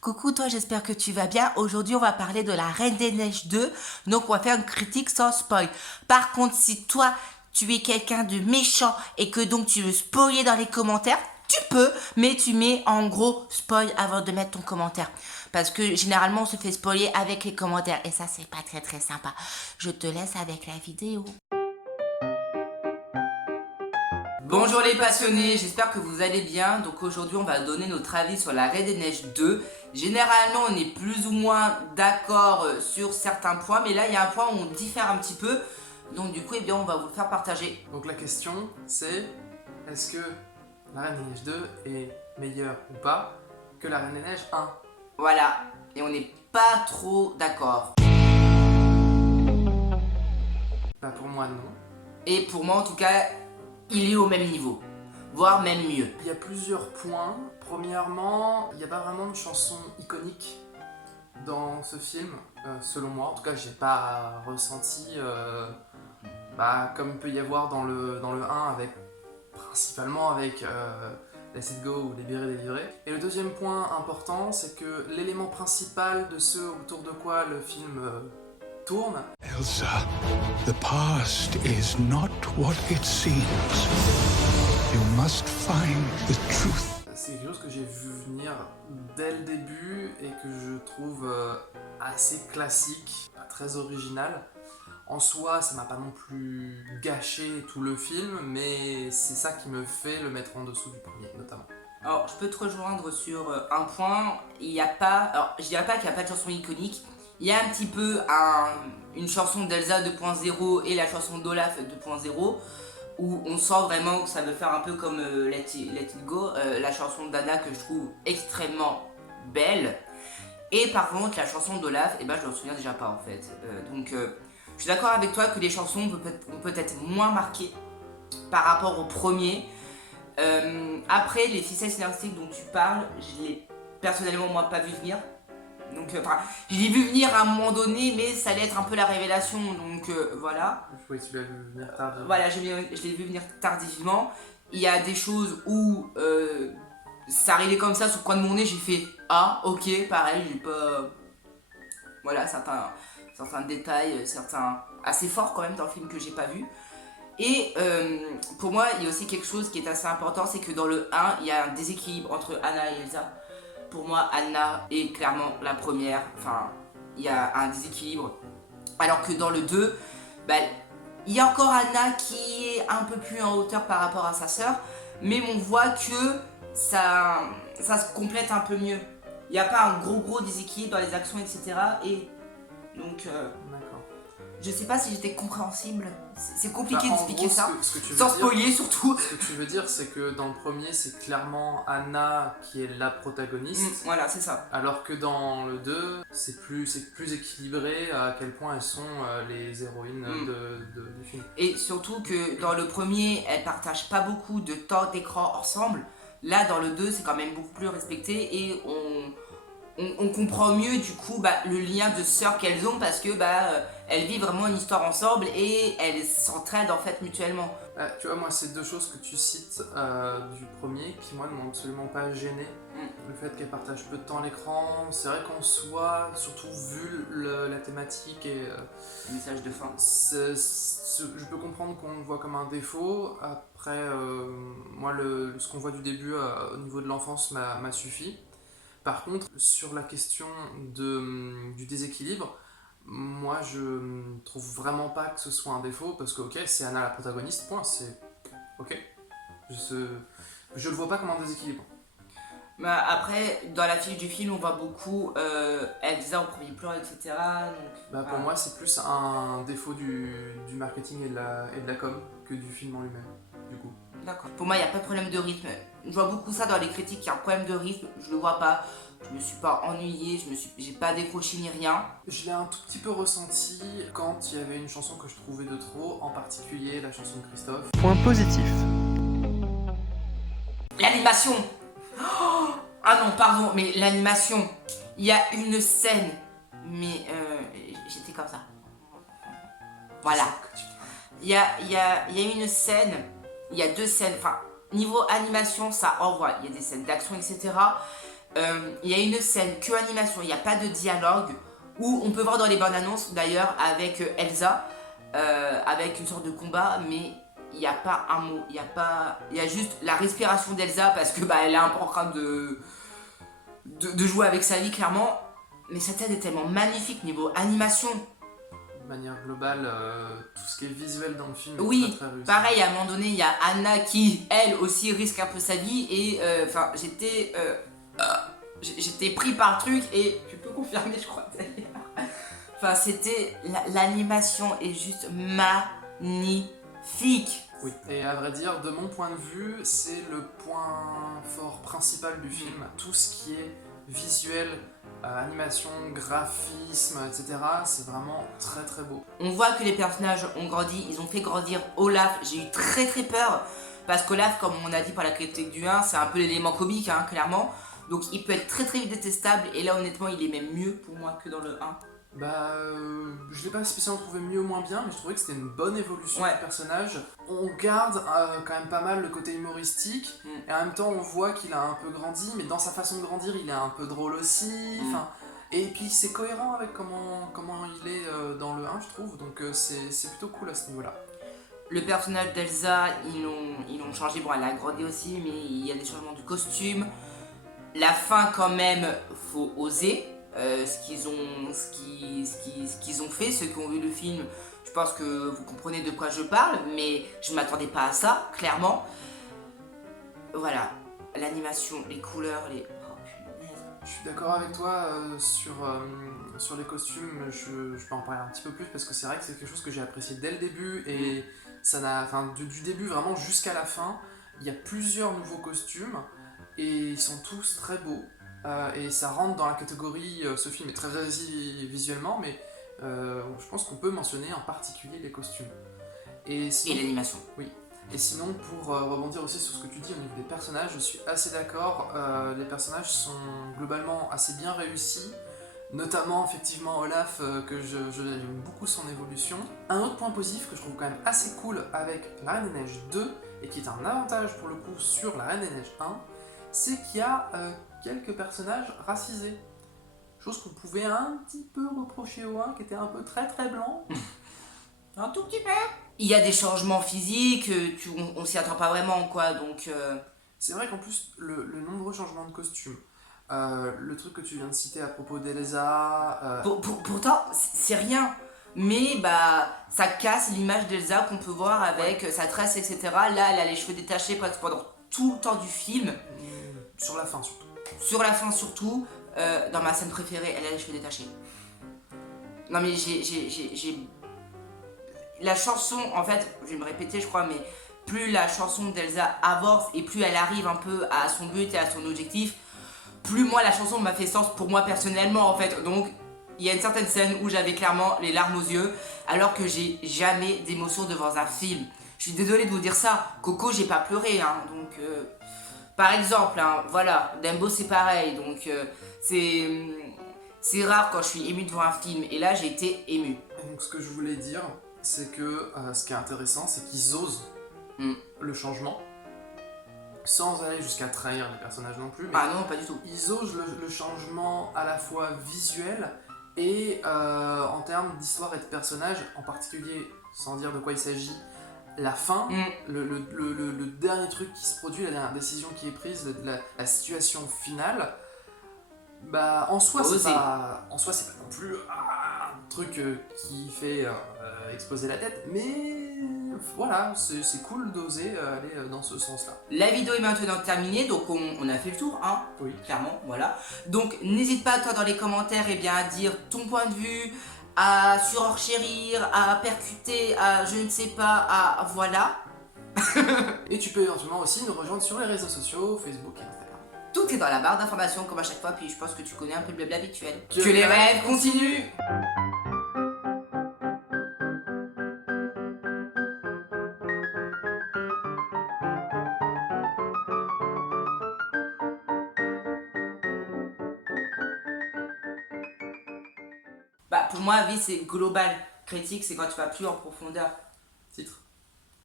Coucou toi, j'espère que tu vas bien. Aujourd'hui, on va parler de la Reine des Neiges 2. Donc, on va faire une critique sans spoil. Par contre, si toi, tu es quelqu'un de méchant et que donc tu veux spoiler dans les commentaires, tu peux, mais tu mets en gros spoil avant de mettre ton commentaire. Parce que généralement, on se fait spoiler avec les commentaires et ça, c'est pas très sympa. Je te laisse avec la vidéo. Bonjour les passionnés, j'espère que vous allez bien. Donc aujourd'hui on va donner notre avis sur la Reine des Neiges 2. Généralement on est plus ou moins d'accord sur certains points, mais là il y a un point où on diffère un petit peu. Donc du coup eh bien, on va vous le faire partager. Donc la question c'est, est-ce que la Reine des Neiges 2 est meilleure ou pas que la Reine des Neiges 1? Voilà, et on n'est pas trop d'accord. Bah pour moi non. Et pour moi en tout cas, il est au même niveau, voire même mieux. Il y a plusieurs points. Premièrement, il n'y a pas vraiment de chanson iconique dans ce film, selon moi. En tout cas, j'ai pas ressenti comme il peut y avoir dans le 1, principalement avec Let It Go ou Libéré, Délivré. Et le deuxième point important, c'est que l'élément principal de ce autour de quoi le film tourne, Elsa, the past is not what it seems. You must find the truth. c'est quelque chose que j'ai vu venir dès le début et que je trouve assez classique, très original. En soi, ça m'a pas non plus gâché tout le film, mais c'est ça qui me fait le mettre en dessous du premier, notamment. Alors je peux te rejoindre sur un point, il n'y a pas, alors je dirais pas qu'il n'y a pas de chanson iconique. Il y a un petit peu une chanson d'Elsa 2.0 et la chanson d'Olaf 2.0 où on sent vraiment que ça veut faire un peu comme Let It Go, la chanson d'Anna que je trouve extrêmement belle. Et par contre la chanson d'Olaf, eh ben, je me souviens déjà pas en fait. Je suis d'accord avec toi que les chansons ont peut-être moins marqué par rapport au premier. Après les ficelles scénaristiques dont tu parles, je l'ai personnellement moi pas vu venir. Donc, je l'ai vu venir à un moment donné, mais ça allait être un peu la révélation, donc voilà. Oui, tu l'as vu venir tardivement. Voilà, je l'ai vu venir tardivement. Il y a des choses où ça arrivait comme ça sur le coin de mon nez, j'ai fait ah, ok, pareil, j'ai pas. Voilà, certains détails, certains assez forts quand même dans le film que j'ai pas vu. Et pour moi, il y a aussi quelque chose qui est assez important, c'est que dans le 1, il y a un déséquilibre entre Anna et Elsa. Pour moi, Anna est clairement la première. Enfin, il y a un déséquilibre. Alors que dans le 2, il y a encore Anna qui est un peu plus en hauteur par rapport à sa sœur. Mais on voit que ça se complète un peu mieux. Il n'y a pas un gros déséquilibre dans les actions, etc. Et donc, D'accord. je sais pas si j'étais compréhensible. C'est compliqué En d'expliquer gros, ça. ce que tu veux Sans dire- spoiler surtout. Ce que tu veux dire, c'est que dans le premier, c'est clairement Anna qui est la protagoniste. Voilà, c'est ça. Alors que dans le 2, c'est plus équilibré à quel point elles sont les héroïnes du film. Et surtout que dans le premier, elles partagent pas beaucoup de temps d'écran ensemble. Là, dans le 2, c'est quand même beaucoup plus respecté et on comprend mieux du coup le lien de sœurs qu'elles ont parce que elles vivent vraiment une histoire ensemble et elles s'entraident en fait mutuellement. Tu vois, moi, c'est deux choses que tu cites du premier qui, moi, ne m'ont absolument pas gêné. Le fait qu'elles partagent peu de temps à l'écran, c'est vrai qu'en soi, surtout vu la thématique et Message de fin. je peux comprendre qu'on le voit comme un défaut. Après, moi, ce qu'on voit du début au niveau de l'enfance m'a suffi. Par contre, sur la question du déséquilibre, moi je trouve vraiment pas que ce soit un défaut parce que ok, c'est Anna la protagoniste, point, c'est ok. Je le vois pas comme un déséquilibre. Après, dans la fiche du film, on voit beaucoup Elsa au premier plan, etc. Donc, Pour moi, c'est plus un défaut du marketing et de la com que du film en lui-même, du coup. D'accord. Pour moi, il n'y a pas de problème de rythme. Je vois beaucoup ça dans les critiques, il y a un problème de rythme, je le vois pas. Je me suis pas ennuyée, j'ai pas décroché ni rien. Je l'ai un tout petit peu ressenti quand il y avait une chanson que je trouvais de trop, en particulier la chanson de Christophe. Point positif. L'animation. Oh, ah non, pardon, mais l'animation. Il y a une scène, mais j'étais comme ça. Voilà. Il y a une scène, il y a deux scènes, enfin, niveau animation, ça envoie. Il y a des scènes d'action, etc. Il y a une scène que animation, il n'y a pas de dialogue, où on peut voir dans les bandes annonces d'ailleurs avec Elsa, avec une sorte de combat, mais il n'y a pas un mot, il y a juste la respiration d'Elsa parce que elle est un peu en train de jouer avec sa vie clairement. Mais cette scène est tellement magnifique niveau animation. De manière globale, tout ce qui est visuel dans le film est Oui, très réussi. pareil, à un moment donné, il y a Anna qui, elle aussi, risque un peu sa vie. Et j'étais pris par le truc et tu peux confirmer, je crois, d'ailleurs. Enfin, c'était... L'animation est juste magnifique. Oui, et à vrai dire, de mon point de vue, c'est le point fort principal du film. Tout ce qui est visuel, animation, graphisme, etc., c'est vraiment très très beau. On voit que les personnages ont grandi, ils ont fait grandir Olaf. J'ai eu très très peur parce qu'Olaf, comme on a dit par la critique du 1, c'est un peu l'élément comique, hein, clairement. Donc il peut être très très vite détestable et là honnêtement il est même mieux pour moi que dans le 1. Je l'ai pas spécialement trouvé mieux ou moins bien, mais je trouvais que c'était une bonne évolution Ouais. du personnage. On garde quand même pas mal le côté humoristique, et en même temps on voit qu'il a un peu grandi, mais dans sa façon de grandir il est un peu drôle aussi. Et puis c'est cohérent avec comment il est dans le 1, je trouve, donc c'est plutôt cool à ce niveau-là. Le personnage d'Elsa, ils l'ont changé, bon elle a grandi aussi, mais il y a des changements de costume. La fin quand même, faut oser. Ce qu'ils ont fait, ceux qui ont vu le film, je pense que vous comprenez de quoi je parle, mais je m'attendais pas à ça, clairement. Voilà, l'animation, les couleurs, les... Oh punaise. Je suis d'accord avec toi sur les costumes, je peux en parler un petit peu plus parce que c'est vrai que c'est quelque chose que j'ai apprécié dès le début et ça n'a, du début vraiment jusqu'à la fin, il y a plusieurs nouveaux costumes et ils sont tous très beaux. Et ça rentre dans la catégorie, ce film est très réussi visuellement, mais je pense qu'on peut mentionner en particulier les costumes. Et l'animation. Oui. Et sinon, pour rebondir aussi sur ce que tu dis au niveau des personnages, je suis assez d'accord, les personnages sont globalement assez bien réussis, notamment effectivement Olaf, que j'aime beaucoup son évolution. Un autre point positif que je trouve quand même assez cool avec La Reine des Neiges 2, et qui est un avantage pour le coup sur La Reine des Neiges 1, c'est qu'il y a quelques personnages racisés. Chose qu'on pouvait un petit peu reprocher au 1, qui était un peu très très blanc. Un tout petit peu. Il y a des changements physiques, on s'y attend pas vraiment, quoi, donc... C'est vrai qu'en plus, le nombreux changements de costumes, le truc que tu viens de citer à propos d'Elsa... Pourtant, c'est rien. Mais ça casse l'image d'Elsa qu'on peut voir avec sa tresse, etc. Là, elle a les cheveux détachés presque pendant tout le temps du film. Sur la fin surtout. Sur la fin surtout, dans ma scène préférée, elle a les cheveux détachés. Non mais j'ai... La chanson, en fait, je vais me répéter je crois, mais plus la chanson d'Elsa avance et plus elle arrive un peu à son but et à son objectif, plus moi la chanson m'a fait sens pour moi personnellement en fait. Donc il y a une certaine scène où j'avais clairement les larmes aux yeux alors que j'ai jamais d'émotion devant un film. Je suis désolée de vous dire ça, Coco j'ai pas pleuré hein, donc... Par exemple, hein, voilà, Dumbo c'est pareil, donc c'est rare quand je suis émue devant un film, et là j'ai été émue. Donc ce que je voulais dire, c'est que ce qui est intéressant, c'est qu'ils osent le changement, sans aller jusqu'à trahir les personnages non plus, mais Ah non, pas du tout. ils osent le changement à la fois visuel et en termes d'histoire et de personnages, en particulier, sans dire de quoi il s'agit, la fin, le dernier truc qui se produit, la dernière décision qui est prise, la situation finale, en soi c'est pas non plus un truc qui fait exploser la tête, mais voilà, c'est cool d'oser aller dans ce sens-là. La vidéo est maintenant terminée, donc on a fait le tour, hein, Oui. clairement, voilà. Donc n'hésite pas toi dans les commentaires à dire ton point de vue, à surenchérir, à percuter, à je ne sais pas, à voilà. Et tu peux éventuellement aussi nous rejoindre sur les réseaux sociaux, Facebook et Instagram. Tout est dans la barre d'informations comme à chaque fois, puis je pense que tu connais un peu le blabla habituel. Que Que les rêves continuent. Pour moi, vie c'est global. Critique, c'est quand tu vas plus en profondeur.